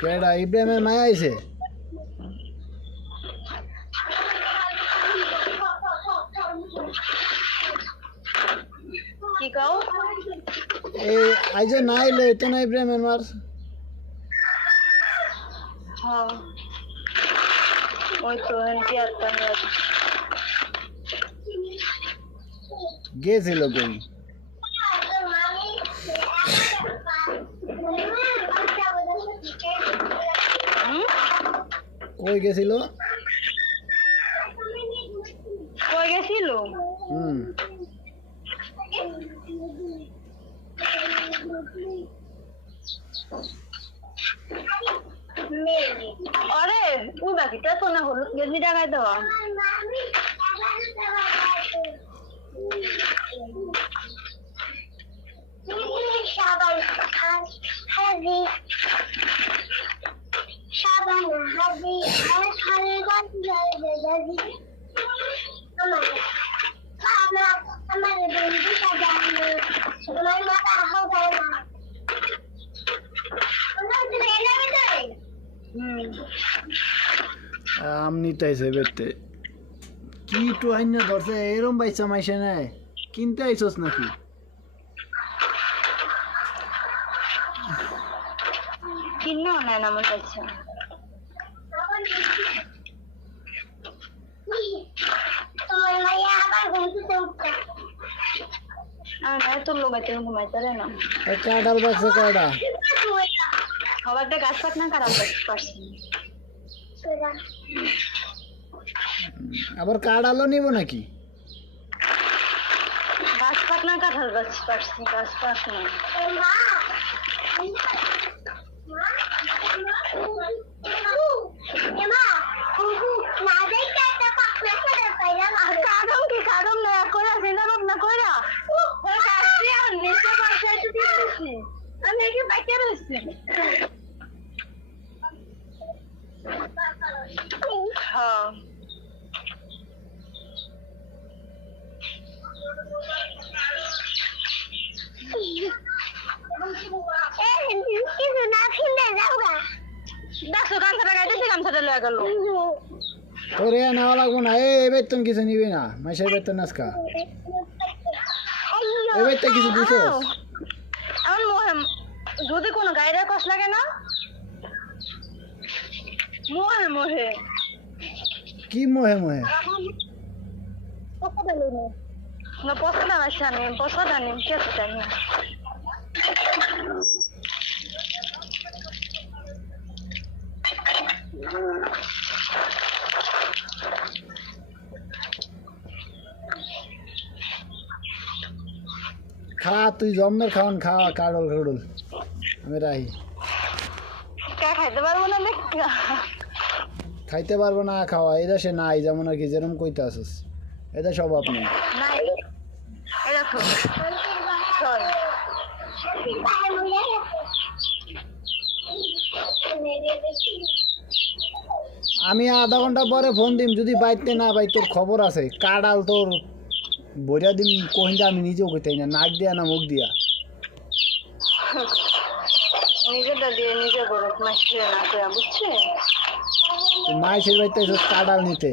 কেডা ইব্রাহিমের মায়া আইছে? কি কও? এই আইজ না আইলে তো না ইব্রাহিমের মার। হ্যাঁ ওই তো এনটি আত্মা গেছিল কই? কই গেছিল? কই গেছিল? আরে ওই বাকিটা তো না হলুদ গেঞ্জি টাকায় দেওয়া। আম নিতাইছে বেতে কি একটু আইন ধরছে এরম বাইসা মাইসে নাই কিনতে আইছস নাকি? কিনো না না মনে হচ্ছে আমার তোর লোক আছে ঘুমাইতে না কাটাল বাচ্চা কয়টা? সবার একটা গাছ পাক না খারাপ পারছি আবার কাটালও নিব নাকি? গাছ পাক না কাঁঠাল গাছ পারছি গাছ পাক না কারণ না করে চিন্তা ভাবনা কইরা নিচে পাশে দিয়েছি আমি একে বাইকে রয়েছি হ্যাঁ তোরে নেওয়া লাগবো না। এই বেতন কিছু নিবি না? মাসের বেতন আজকা এই বেতন কিছু দিছ? আমার মোহে যদি কোনো গাইডের কষ্ট লাগে না মোহে মোহে কি মোহে মোহে? না পছন্দ আছে আমি পছন্দ আনি কে জানি খা তুই জন্মের খাওয়ান খা কাডল কাডল আমি রাহি খাইতে পারবো না দেখ খাইতে পারবো না খাওয়া এই দেশে নাই যেমন আর কি যেরকম কইতে আসিস এটা সব আপনি নাই এটা তো চল আমি আধা ঘন্টা পরে ফোন দিম যদি বাইতে না ভাই তোর খবর আছে কাডাল তোর বইরা দিন কহিন আমি নিজেও কইতাই না নাক দিয়া না মুখ দিয়া নিজেটা দিয়ে নিজে গরম মাছ না বুঝছে মাইসের বাড়িতে কাডাল নিতে